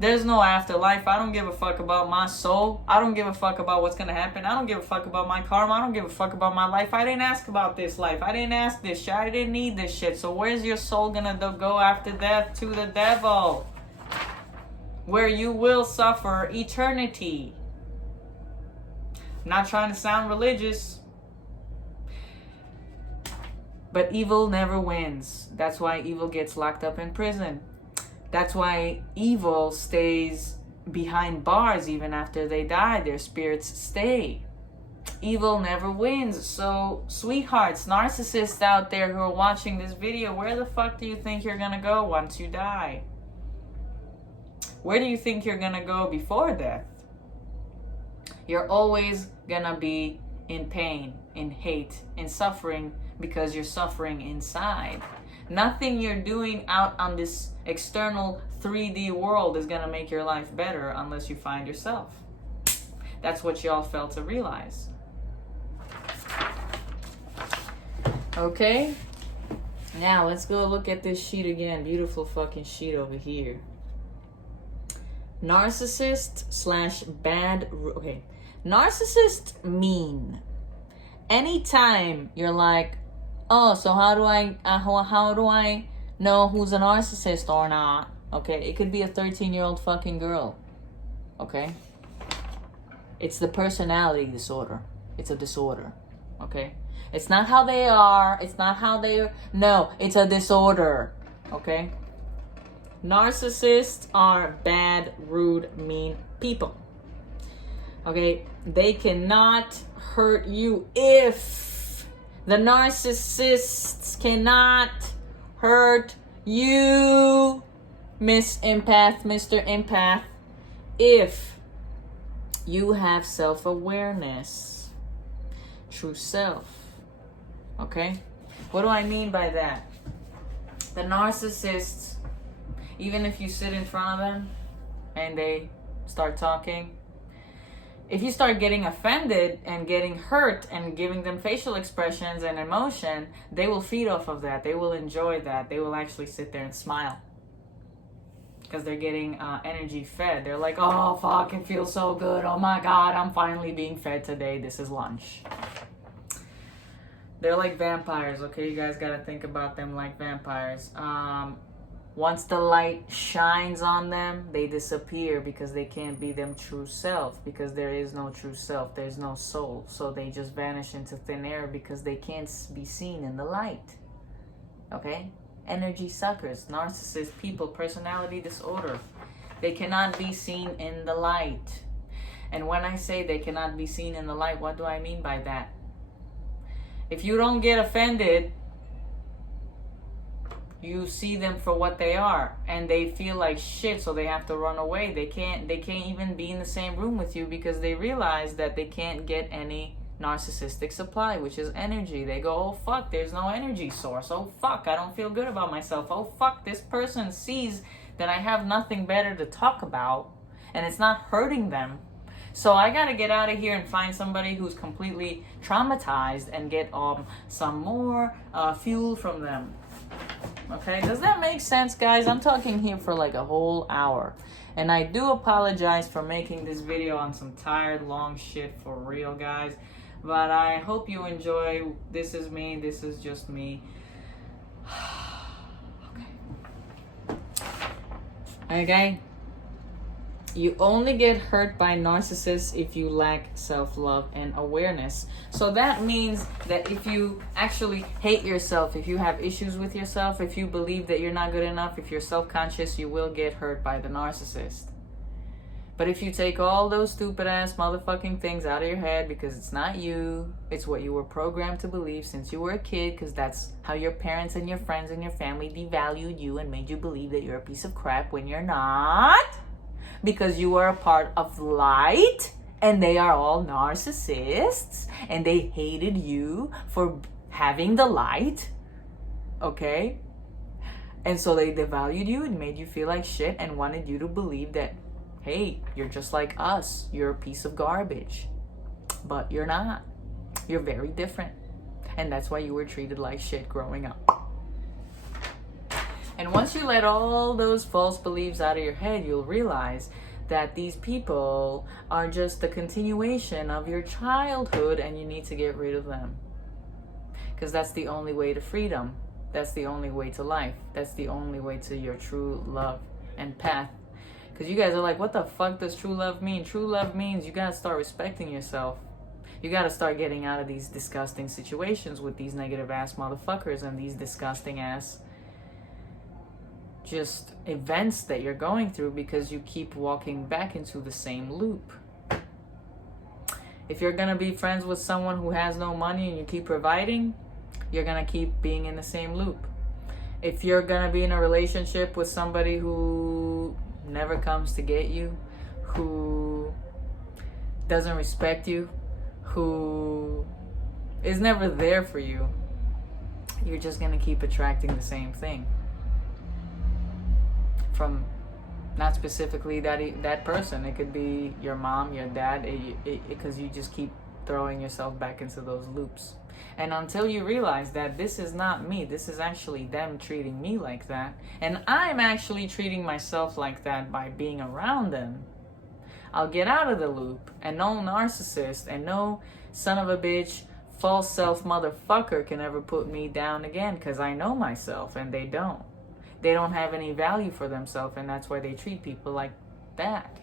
There's no afterlife. I don't give a fuck about my soul. I don't give a fuck about what's gonna happen. I don't give a fuck about my karma. I don't give a fuck about my life. I didn't ask about this life. I didn't ask this shit. I didn't need this shit. So where's your soul gonna go after death? To the devil. Where you will suffer eternity. I'm not trying to sound religious. But evil never wins. That's why evil gets locked up in prison. That's why evil stays behind bars even after they die. Their spirits stay. Evil never wins. So, sweethearts, narcissists out there who are watching this video, where the fuck do you think you're gonna go once you die? Where do you think you're gonna go before death? You're always gonna be in pain, in hate, in suffering, because you're suffering inside. Nothing you're doing out on this external 3D world is going to make your life better unless you find yourself. That's what y'all fail to realize. Okay? Now, let's go look at this sheet again. Beautiful fucking sheet over here. Narcissist / bad... Okay. Narcissist mean. Anytime you're like, oh, so how do I know who's a narcissist or not? Okay, it could be a 13-year-old fucking girl. Okay? It's the personality disorder. It's a disorder. Okay? It's not how they are. It's not how they're... No, it's a disorder. Okay? Narcissists are bad, rude, mean people. Okay? They cannot hurt you if the narcissists cannot hurt you, Miss Empath, Mr. Empath. if you have self-awareness, true self. Okay? What do I mean by that? The narcissists, even if you sit in front of them and they start talking, if you start getting offended and getting hurt and giving them facial expressions and emotion, they will feed off of that. They will enjoy that. They will actually sit there and smile because they're getting energy fed. They're like, oh, fuck, it feels so good. Oh my God, I'm finally being fed today. This is lunch. They're like vampires, okay? You guys gotta think about them like vampires. Once the light shines on them, they disappear because they can't be them true self, because there is no true self. There's no soul. So they just vanish into thin air because they can't be seen in the light. Okay? Energy suckers, narcissist people, personality disorder. They cannot be seen in the light. And when I say they cannot be seen in the light, what do I mean by that? If you don't get offended, you see them for what they are, and they feel like shit, so they have to run away. They can't even be in the same room with you because they realize that they can't get any narcissistic supply, which is energy. They go, oh fuck, there's no energy source. Oh fuck, I don't feel good about myself. Oh fuck, this person sees that I have nothing better to talk about, and it's not hurting them. So I gotta get out of here and find somebody who's completely traumatized and get some more fuel from them. Okay, does that make sense, guys? I'm talking here for like a whole hour. And I do apologize for making this video on some tired, long shit for real, guys. But I hope you enjoy. This is me. This is just me. Okay? You only get hurt by narcissists if you lack self-love and awareness. So that means that if you actually hate yourself, if you have issues with yourself, if you believe that you're not good enough, if you're self-conscious, you will get hurt by the narcissist. But if you take all those stupid ass motherfucking things out of your head, because it's not you, it's what you were programmed to believe since you were a kid, because that's how your parents and your friends and your family devalued you and made you believe that you're a piece of crap when you're not. Because you are a part of light, and they are all narcissists, and they hated you for having the light, okay? And so they devalued you and made you feel like shit and wanted you to believe that, hey, you're just like us. You're a piece of garbage. But you're not. You're very different. And that's why you were treated like shit growing up. And once you let all those false beliefs out of your head, you'll realize that these people are just the continuation of your childhood, and you need to get rid of them. Because that's the only way to freedom. That's the only way to life. That's the only way to your true love and path. Because you guys are like, what the fuck does true love mean? True love means you gotta start respecting yourself. You gotta start getting out of these disgusting situations with these negative ass motherfuckers and these disgusting ass just events that you're going through, because you keep walking back into the same loop. If you're gonna be friends with someone who has no money and you keep providing, you're gonna keep being in the same loop. If you're gonna be in a relationship with somebody who never comes to get you, who doesn't respect you, who is never there for you, you're just gonna keep attracting the same thing. From not specifically that person. It could be your mom, your dad, because you just keep throwing yourself back into those loops. And until you realize that this is not me, this is actually them treating me like that, and I'm actually treating myself like that by being around them, I'll get out of the loop, and no narcissist and no son of a bitch, false self motherfucker can ever put me down again, because I know myself and they don't. They don't have any value for themselves, and that's why they treat people like that.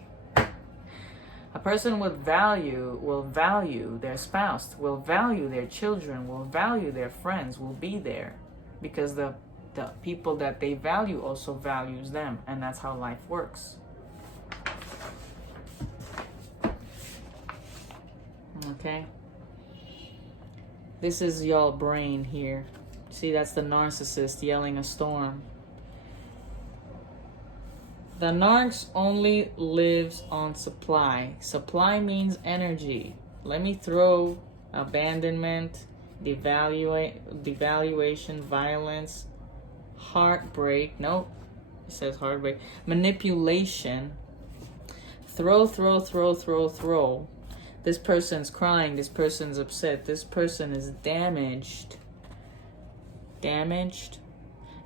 A person with value will value their spouse, will value their children, will value their friends, will be there, because the people that they value also values them, and that's how life works. Okay? This is y'all brain here. See, that's the narcissist yelling a storm. The narcs only lives on supply. Supply means energy. Let me throw abandonment, devaluation, violence, heartbreak. Nope, it says heartbreak. Manipulation. Throw. This person's crying. This person's upset. This person is damaged.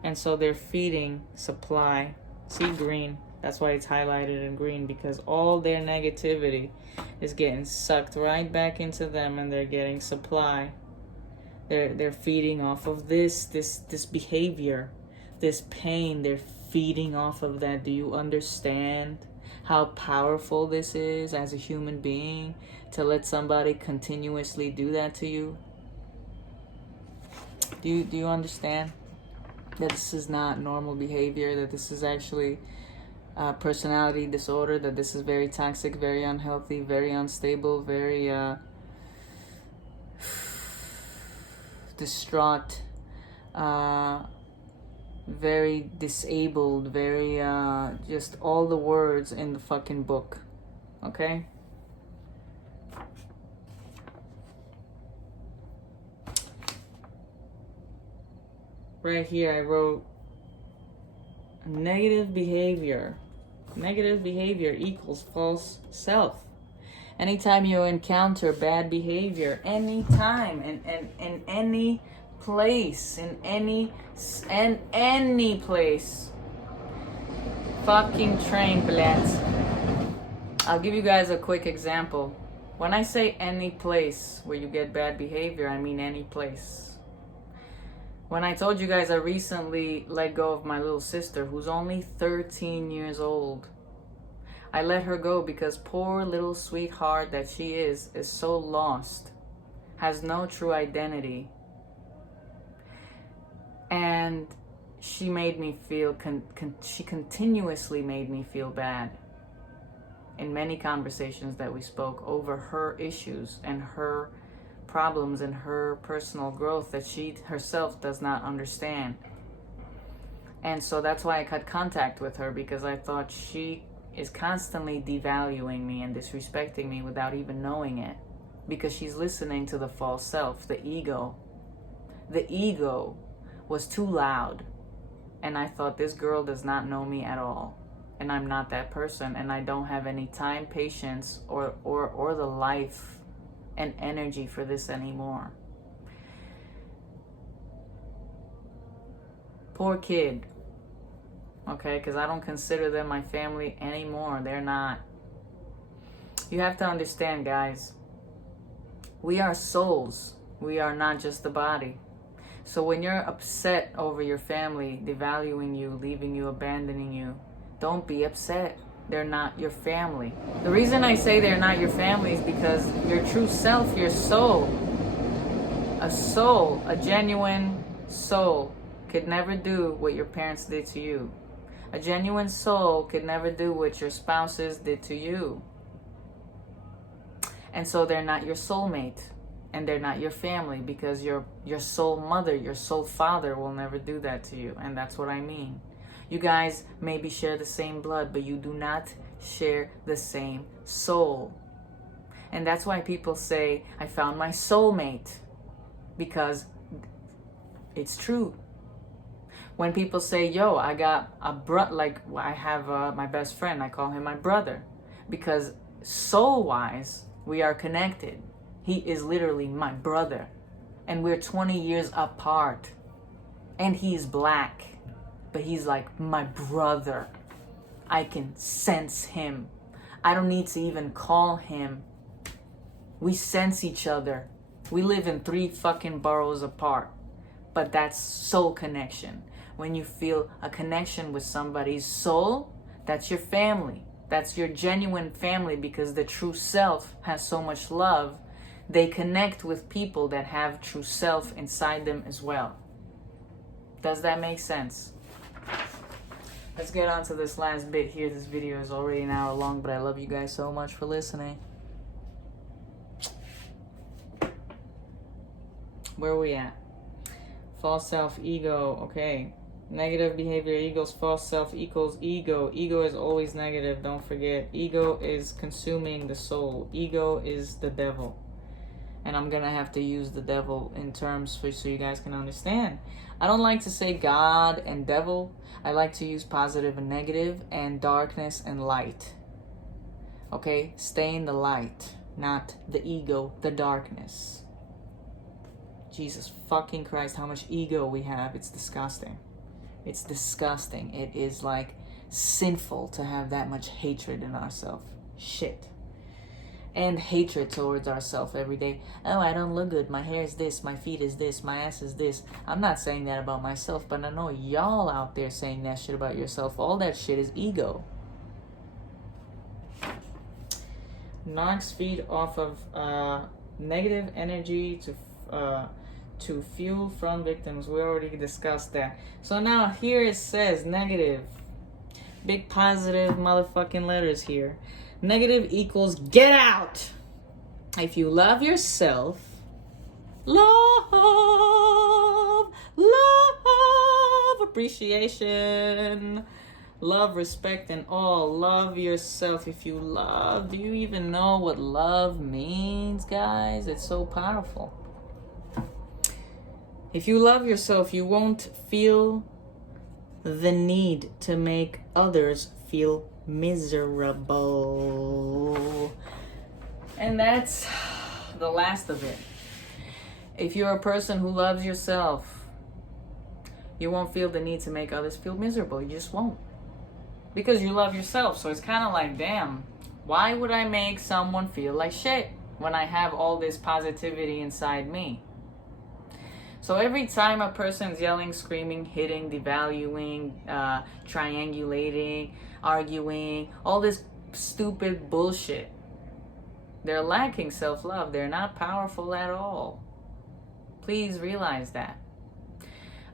And so they're feeding supply. See green. That's why it's highlighted in green, because all their negativity is getting sucked right back into them, and they're getting supply. They're feeding off of this behavior, this pain. They're feeding off of that. Do you understand how powerful this is as a human being, to let somebody continuously do that to you? Do you understand that this is not normal behavior, that this is actually personality disorder, that this is very toxic, very unhealthy, very unstable, very distraught, very disabled, very just all the words in the fucking book, okay? Right here I wrote negative behavior. Negative behavior equals false self. Anytime you encounter bad behavior, anytime, in any place, in any place, fucking train blats. I'll give you guys a quick example. When I say any place where you get bad behavior, I mean any place. When I told you guys I recently let go of my little sister, who's only 13 years old. I let her go because poor little sweetheart that she is so lost, has no true identity. And she made me feel, she continuously made me feel bad in many conversations that we spoke over her issues and her problems and her personal growth that she herself does not understand. And so that's why I cut contact with her, because I thought she is constantly devaluing me and disrespecting me without even knowing it, because she's listening to the false self, the ego. The ego was too loud, and I thought, this girl does not know me at all, and I'm not that person, and I don't have any time, patience, or the life and energy for this anymore. Poor kid. Okay, because I don't consider them my family anymore. They're not. You have to understand, guys. We are souls. We are not just the body. So when you're upset over your family devaluing you, leaving you, abandoning you, don't be upset. They're not your family. The reason I say they're not your family is because your true self, your soul, a genuine soul, could never do what your parents did to you. A genuine soul could never do what your spouses did to you. And so they're not your soulmate, and they're not your family, because your soul mother, your soul father will never do that to you. And that's what I mean. You guys maybe share the same blood, but you do not share the same soul. And that's why people say, I found my soulmate, because it's true. When people say, yo, I got a like I have my best friend, I call him my brother, because soul-wise, we are connected. He is literally my brother, and we're 20 years apart, and he's black, but he's like my brother. I can sense him. I don't need to even call him. We sense each other. We live in 3 fucking boroughs apart, but that's soul connection. When you feel a connection with somebody's soul, that's your family. That's your genuine family, because the true self has so much love. They connect with people that have true self inside them as well. Does that make sense? Let's get on to this last bit here. This video is already an hour long, but I love you guys so much for listening. Where are we at? False self, ego. Okay. Negative behavior equals false self equals ego. Ego is always negative, don't forget. Ego is consuming the soul. Ego is the devil. And I'm gonna have to use the devil in terms so you guys can understand. I don't like to say God and devil. I like to use positive and negative and darkness and light. Okay? Stay in the light, not the ego, the darkness. Jesus fucking Christ, how much ego we have. It's disgusting. It's disgusting. It is like sinful to have that much hatred in ourselves. Shit. And hatred towards ourselves every day. Oh, I don't look good. My hair is this. My feet is this. My ass is this. I'm not saying that about myself, but I know y'all out there saying that shit about yourself. All that shit is ego. Narcs feed off of negative energy to fuel from victims. We already discussed that. So now here it says negative. Big positive motherfucking letters here. Negative equals get out. If you love yourself, love, appreciation, love, respect, and all. Love yourself. If you love, do you even know what love means, guys? It's so powerful. If you love yourself, you won't feel the need to make others feel miserable. And that's the last of it. If you're a person who loves yourself, you won't feel the need to make others feel miserable. You just won't. Because you love yourself. So it's kind of like, damn, why would I make someone feel like shit when I have all this positivity inside me? So every time a person's yelling, screaming, hitting, devaluing, triangulating, arguing, all this stupid bullshit, they're lacking self-love. They're not powerful at all. Please realize that.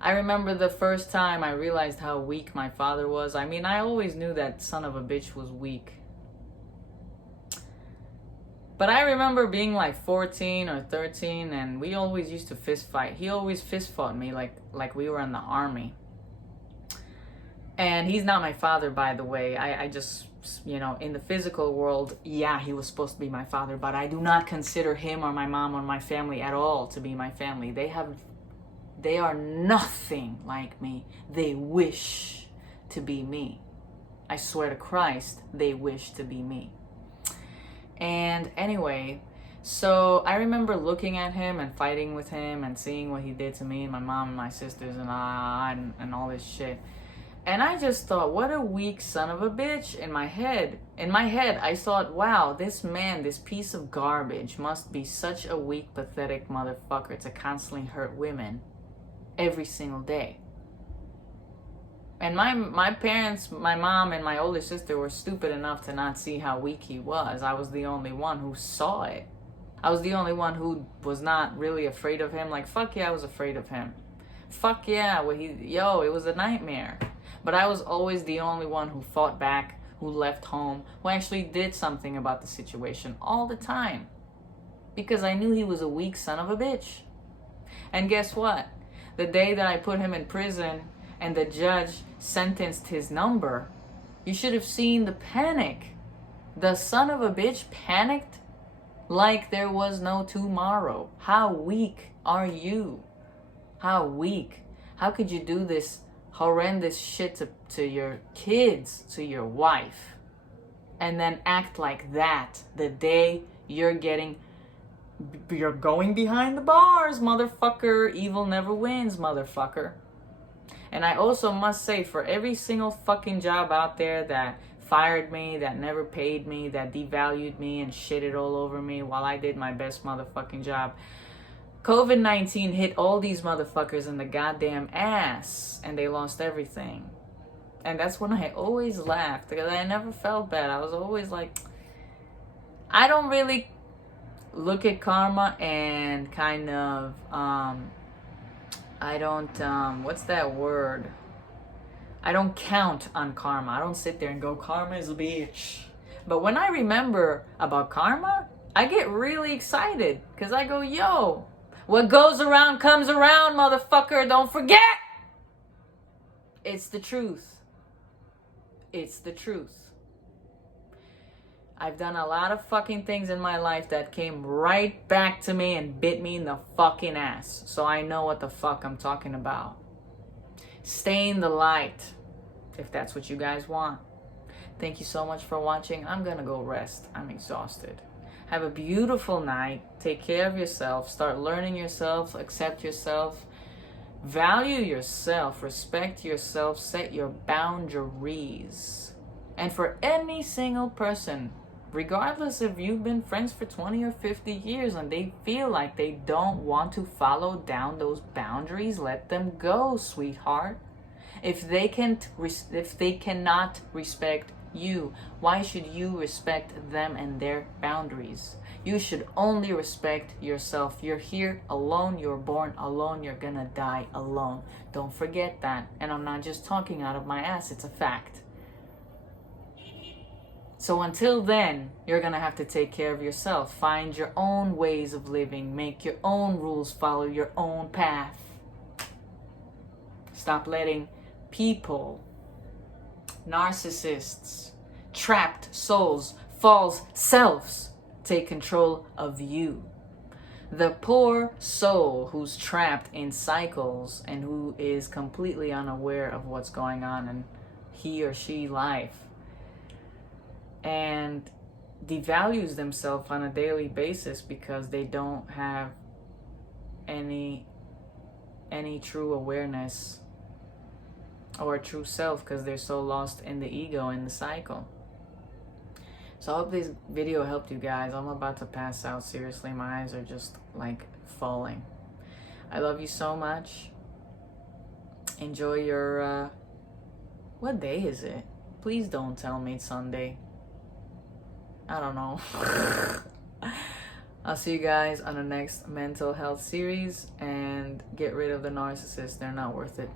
I remember the first time I realized how weak my father was. I mean, I always knew that son of a bitch was weak. But I remember being like 14 or 13, and we always used to fist fight. He always fist fought me like we were in the army. And he's not my father, by the way. I just, in the physical world, yeah, he was supposed to be my father, but I do not consider him or my mom or my family at all to be my family. They are nothing like me. They wish to be me. I swear to Christ, they wish to be me. And anyway, so I remember looking at him and fighting with him and seeing what he did to me and my mom and my sisters and all this shit. And I just thought, what a weak son of a bitch. In my head, I thought, wow, this man, this piece of garbage must be such a weak, pathetic motherfucker to constantly hurt women every single day. And my parents, my mom and my older sister were stupid enough to not see how weak he was. I was the only one who saw it. I was the only one who was not really afraid of him. Like, fuck yeah, I was afraid of him. Fuck yeah, it was a nightmare. But I was always the only one who fought back, who left home, who actually did something about the situation all the time. Because I knew he was a weak son of a bitch. And guess what? The day that I put him in prison and the judge sentenced his number, you should have seen the panic. The son of a bitch panicked like there was no tomorrow. How weak are you? How weak? How could you do this horrendous shit to your kids, to your wife, and then act like that the day you're going behind the bars, motherfucker? Evil never wins, motherfucker. And I also must say, for every single fucking job out there that fired me, that never paid me, that devalued me and shitted all over me while I did my best motherfucking job, COVID-19 hit all these motherfuckers in the goddamn ass, and they lost everything. And that's when I always laughed, because I never felt bad. I was always like, I don't really look at karma and kind of, I don't, what's that word? I don't count on karma. I don't sit there and go, karma is a bitch. But when I remember about karma, I get really excited, because I go, yo, what goes around comes around, motherfucker. Don't forget. It's the truth. It's the truth. I've done a lot of fucking things in my life that came right back to me and bit me in the fucking ass. So I know what the fuck I'm talking about. Stay in the light, if that's what you guys want. Thank you so much for watching. I'm gonna go rest. I'm exhausted. Have a beautiful night. Take care of yourself. Start learning yourself. Accept yourself. Value yourself. Respect yourself. Set your boundaries. And for any single person, regardless if you've been friends for 20 or 50 years and they feel like they don't want to follow down those boundaries, let them go, sweetheart. If they cannot respect you, why should you respect them and their boundaries? You should only respect yourself. You're here alone. You're born alone. You're gonna die alone. Don't forget that. And I'm not just talking out of my ass. It's a fact. So until then, you're gonna have to take care of yourself. Find your own ways of living. Make your own rules. Follow your own path. Stop letting people, narcissists, trapped souls, false selves take control of you. The poor soul who's trapped in cycles and who is completely unaware of what's going on in he or she life and devalues themselves on a daily basis because they don't have any true awareness or a true self because they're so lost in the ego and the cycle. So I hope this video helped you guys. I'm about to pass out. Seriously, my eyes are just like falling. I love you so much. Enjoy your what day is it? Please don't tell me it's Sunday. I don't know. I'll see you guys on the next mental health series, and get rid of the narcissists. They're not worth it.